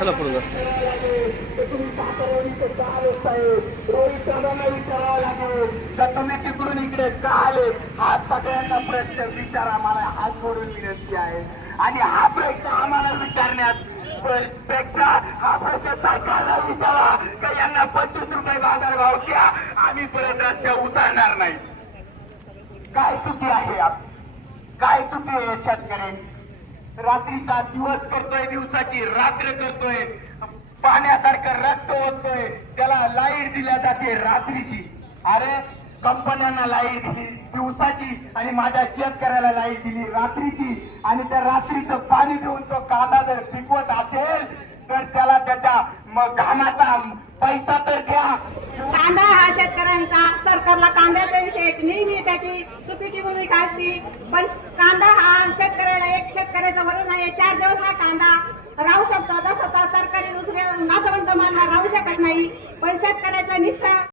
चला पुढे जा. तर तुम्ही तिकडून इकडे का आले हा सगळ्यांना प्रश्न विचारा. मला हात जोडून विनंती आहे. आणि हा प्रश्न आम्हाला विचारण्यात पेक्षा हा प्रश्न सरकारला विचारा का यांना 25 रुपये बाजार भाव द्या, आम्ही परत रस्त्यावर उतरणार नाही. काय चुकी आहे काय चुकी आहे? शेतकरी रात्रीचा दिवस करतोय, दिवसाची रात्र करतोय, पाण्यासारखं रक्त ओततोय, त्याला लाईट दिल्या जाते रात्रीची. अरे कंपन्यांना लाईट दिली दिवसाची आणि माझ्या शेतकऱ्याला लाईट दिली रात्रीची. आणि त्या रात्रीचं पाणी देऊन तो कांदा जर पिकवत असेल तर त्याला त्याच्या घामाचा पैसा तर द्या. कांदा हा शेतकऱ्यांचा, सरकारला कांद्याच्या विषयी नेहमी त्याची चुकीची भूमिका असते. पण कांदा हा शेतकऱ्याला, एक शेतकऱ्याचा वरण आहे. 4 दिवस हा कांदा राहू शकतो, तसं तर तरकारी दुसऱ्या नाशवंत माल हा राहू शकत नाही. पण शेतकऱ्याचा निष्ठा